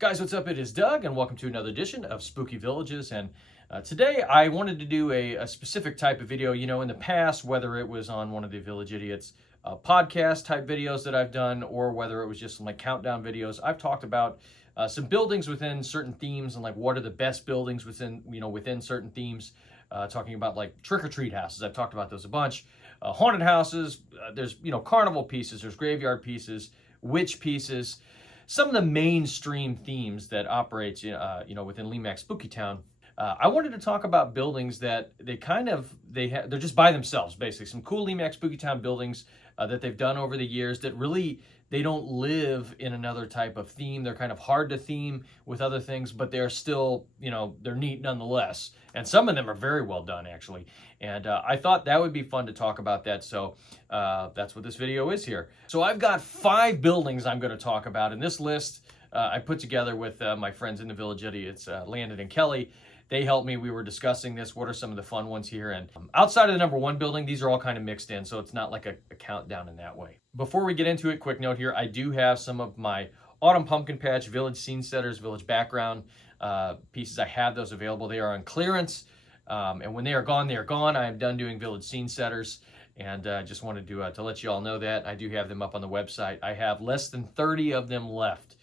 Guys, what's up? It is Doug, and welcome to another edition of Spooky Villages. And today I wanted to do a specific type of video. You know, in the past, whether it was on one of the Village Idiots podcast type videos that I've done, or whether it was just some like countdown videos, I've talked about some buildings within certain themes and like what are the best buildings within certain themes. Talking about like trick-or-treat houses. I've talked about those a bunch. Haunted houses. There's carnival pieces. There's graveyard pieces. Witch pieces. Some of the mainstream themes that operates, within Lemax Spooky Town. I wanted to talk about buildings that they're just by themselves, basically. Some cool Lemax Spooky Town buildings that they've done over the years that really, they don't live in another type of theme. They're kind of hard to theme with other things, but they're still, they're neat nonetheless. And some of them are very well done, actually. And I thought that would be fun to talk about that. So that's what this video is here. So I've got 5 buildings I'm going to talk about in this list. I put together with my friends in the Village Idiots, Landon and Kelly. They helped me. We were discussing this. What are some of the fun ones here? And outside of the number 1 building, these are all kind of mixed in, so it's not like a countdown in that way. Before we get into it, quick note here. I do have some of my Autumn Pumpkin Patch Village Scene Setters, Village Background pieces. I have those available. They are on clearance. And when they are gone, they are gone. I am done doing Village Scene Setters. And just wanted to let you all know that. I do have them up on the website. I have less than 30 of them left.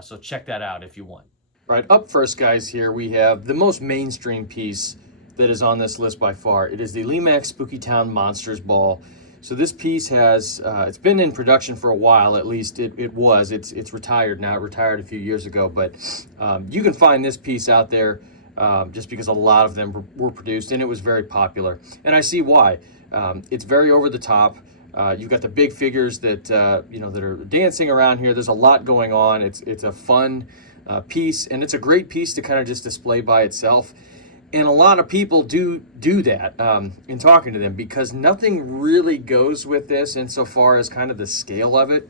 So check that out if you want. All right, up first, guys, here we have the most mainstream piece that is on this list by far. It is the Lemax Spooky Town Monsters Ball. So this piece has, it's been in production for a while, at least it was. It's retired now. It retired a few years ago, but you can find this piece out there just because a lot of them were produced, and it was very popular. And I see why. It's very over the top. You've got the big figures that, that are dancing around here. There's a lot going on. It's a fun piece, and it's a great piece to kind of just display by itself. And a lot of people do that in talking to them, because nothing really goes with this insofar as kind of the scale of it.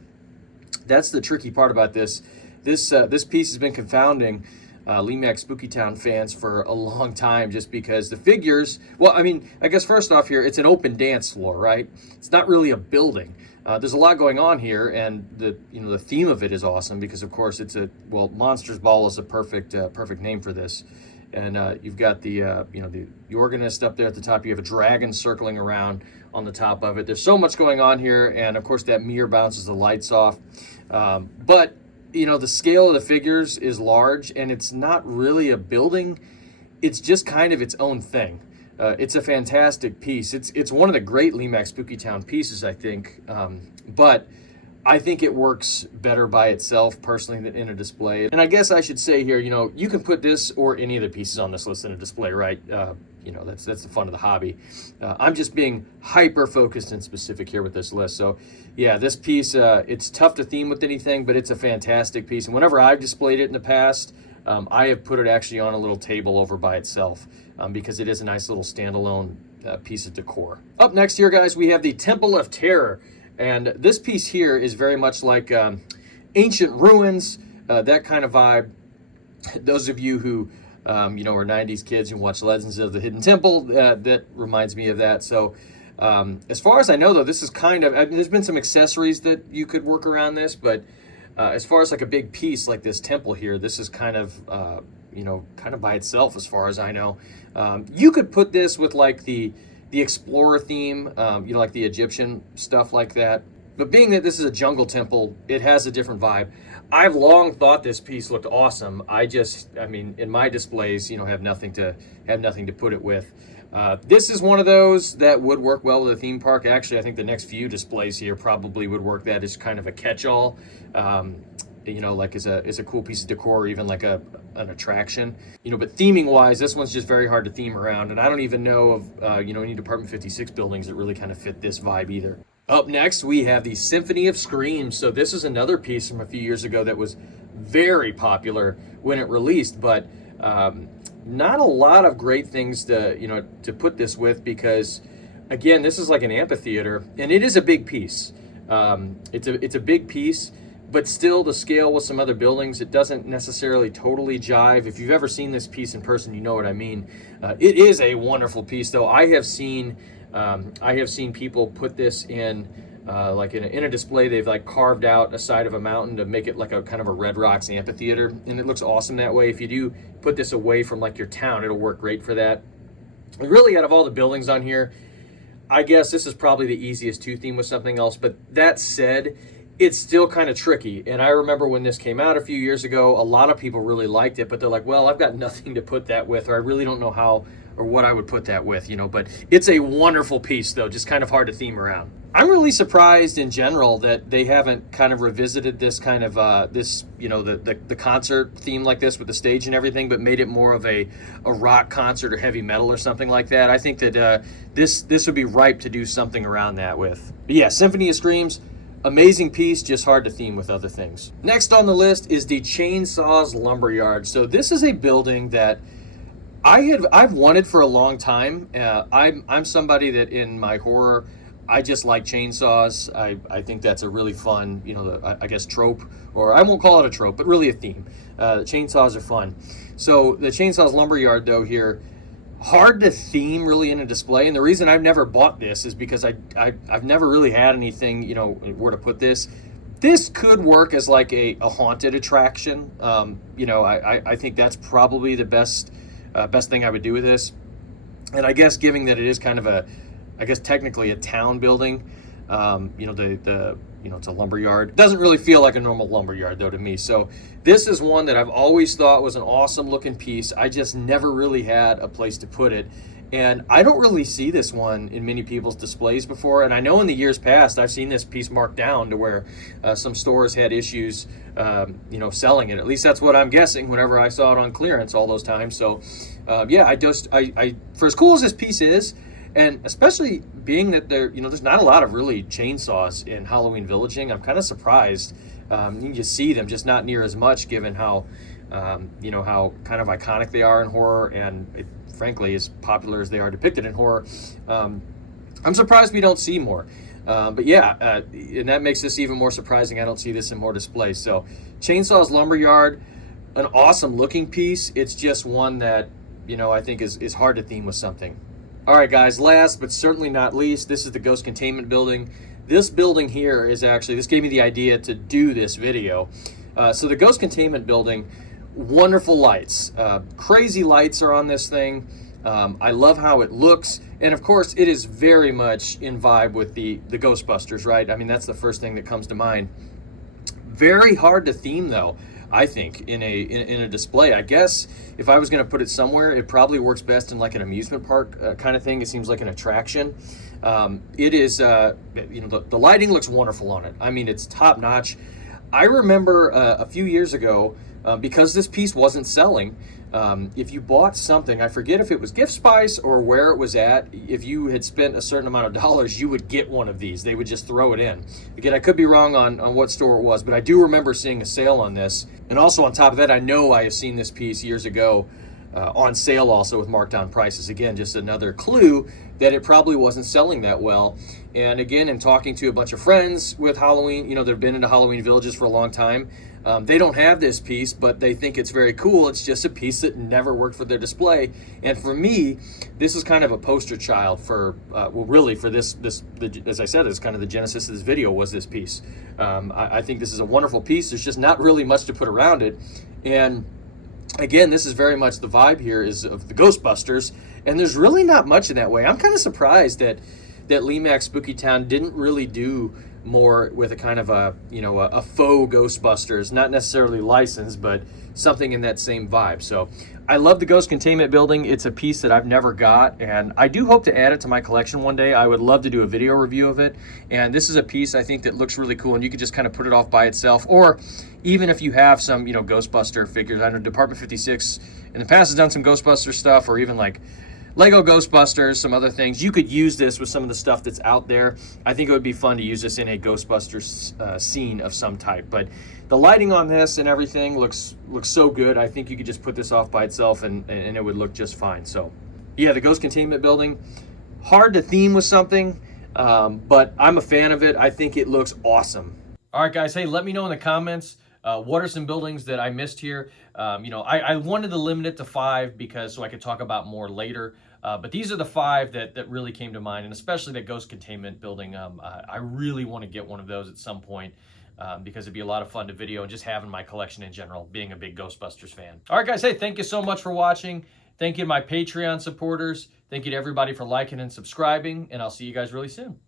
That's the tricky part about this. This piece has been confounding Lemax Spooky Town fans for a long time, just because the figures, well, I mean, I guess first off here, it's an open dance floor, right? It's not really a building. There's a lot going on here, and the theme of it is awesome because, of course, Monsters Ball is a perfect name for this. And you've got the organist up there at the top. You have a dragon circling around on the top of it. There's so much going on here, and of course that mirror bounces the lights off. But the scale of the figures is large, and it's not really a building. It's just kind of its own thing. It's a fantastic piece. It's one of the great Lemax Spooky Town pieces, I think. But I think it works better by itself, personally, than in a display. And I guess I should say here, you can put this or any of the pieces on this list in a display, right? That's the fun of the hobby. I'm just being hyper-focused and specific here with this list. So, yeah, this piece, it's tough to theme with anything, but it's a fantastic piece. And whenever I've displayed it in the past, I have put it actually on a little table over by itself because it is a nice little standalone piece of decor. Up next here, guys, we have the Temple of Terror. And this piece here is very much like ancient ruins, that kind of vibe. Those of you who, are 90s kids who watch Legends of the Hidden Temple, that reminds me of that. So as far as I know, though, this is there's been some accessories that you could work around this, but as far as like a big piece like this temple here, this is kind of by itself as far as I know. You could put this with like the explorer theme, like the Egyptian stuff like that. But being that this is a jungle temple, it has a different vibe. I've long thought this piece looked awesome. In my displays, have nothing to put it with. This is one of those that would work well with a theme park. Actually, I think the next few displays here probably would work that as kind of a catch-all. Like as a cool piece of decor, or even like an attraction. But theming wise, this one's just very hard to theme around, and I don't even know of any Department 56 buildings that really kind of fit this vibe either. Up next, we have the Symphony of Screams. So this is another piece from a few years ago that was very popular when it released, but not a lot of great things to put this with, because Again, this is like an amphitheater, and it is a big piece. It's a big piece, but still the scale with some other buildings, it doesn't necessarily totally jive. If you've ever seen this piece in person, you know what I mean. It is a wonderful piece, though. I have seen people put this in like in a display. They've like carved out a side of a mountain to make it like a kind of a Red Rocks amphitheater, and it looks awesome that way. If you do put this away from like your town, it'll work great for that. And really, out of all the buildings on here, I guess this is probably the easiest to theme with something else. But that said, it's still kind of tricky. And I remember when this came out a few years ago, a lot of people really liked it, but they're like, well, I've got nothing to put that with, or I really don't know how or what I would put that with, you know. But it's a wonderful piece, though, just kind of hard to theme around. I'm really surprised in general that they haven't kind of revisited this kind of this, you know, the concert theme like this with the stage and everything, but made it more of a rock concert or heavy metal or something like that. I think that this would be ripe to do something around that with. But yeah, Symphony of Screams, amazing piece, just hard to theme with other things. Next on the list is the Chainsaws Lumberyard. So this is a building that I've wanted for a long time. I'm somebody that in my horror, I just like chainsaws. I think that's a really fun, you know, I guess trope, or I won't call it a trope, but really a theme. Chainsaws are fun. So the Chainsaws Lumberyard, though, here, hard to theme really in a display. And the reason I've never bought this is because I've never really had anything, you know, where to put this. This could work as like a haunted attraction. You know, I think that's probably the best thing I would do with this. And I guess given that it is kind of I guess technically a town building, you know, it's a lumberyard. It doesn't really feel like a normal lumberyard though to me. So this is one that I've always thought was an awesome looking piece. I just never really had a place to put it. And I don't really see this one in many people's displays before. And I know in the years past, I've seen this piece marked down to where some stores had issues, you know, selling it. At least that's what I'm guessing whenever I saw it on clearance all those times. So yeah, I for as cool as this piece is, and especially being that there's not a lot of really chainsaws in Halloween Villaging, I'm kind of surprised. You can see them, just not near as much, given how, you know, how kind of iconic they are in horror, and frankly, as popular as they are depicted in horror. I'm surprised we don't see more. But yeah, and that makes this even more surprising. I don't see this in more displays. So Chainsaws Lumberyard, an awesome looking piece. It's just one that, you know, I think is hard to theme with something. All right, guys, last but certainly not least, this is the Ghost Containment building. This building here is actually, this gave me the idea to do this video. So the Ghost Containment building, wonderful lights. Crazy lights are on this thing. I love how it looks. And of course, it is very much in vibe with the Ghostbusters, right? I mean, that's the first thing that comes to mind. Very hard to theme, though, I think, in a display. I guess if I was going to put it somewhere, it probably works best in like an amusement park kind of thing. It seems like an attraction. It is, you know, the lighting looks wonderful on it. I mean, it's top notch. I remember a few years ago, because this piece wasn't selling, if you bought something, I forget if it was Gift Spice or where it was at, if you had spent a certain amount of dollars, you would get one of these. They would just throw it in. Again, I could be wrong on what store it was, but I do remember seeing a sale on this. And also on top of that, I know I have seen this piece years ago on sale also with marked down prices. Again, just another clue that it probably wasn't selling that well. And again, in talking to a bunch of friends with Halloween, you know, they've been into Halloween Villages for a long time. They don't have this piece, but they think it's very cool. It's just a piece that never worked for their display. And for me, this is kind of a poster child for, well, really for this, as I said, it's kind of the genesis of this video was this piece. I think this is a wonderful piece. There's just not really much to put around it. And again, this is very much the vibe here is of the Ghostbusters. And there's really not much in that way. I'm kind of surprised that Lemax Spooky Town didn't really do more with a kind of a, you know, a faux Ghostbusters, not necessarily licensed, but something in that same vibe. So I love the Ghost Containment building. It's a piece that I've never got, and I do hope to add it to my collection one day. I would love to do a video review of it. And this is a piece I think that looks really cool, and you could just kind of put it off by itself. Or even if you have some, you know, Ghostbuster figures. I know Department 56 in the past has done some Ghostbuster stuff, or even like Lego Ghostbusters, some other things. You could use this with some of the stuff that's out there. I think it would be fun to use this in a Ghostbusters scene of some type. But the lighting on this and everything looks so good. I think you could just put this off by itself and it would look just fine. So yeah, the Ghost Containment building, hard to theme with something, but I'm a fan of it. I think it looks awesome. All right, guys. Hey, let me know in the comments what are some buildings that I missed here. I wanted to limit it to 5 because so I could talk about more later. But these are the 5 that really came to mind, and especially that Ghost Containment building. I really want to get one of those at some point because it'd be a lot of fun to video and just having my collection in general, being a big Ghostbusters fan. All right, guys. Hey, thank you so much for watching. Thank you to my Patreon supporters. Thank you to everybody for liking and subscribing, and I'll see you guys really soon.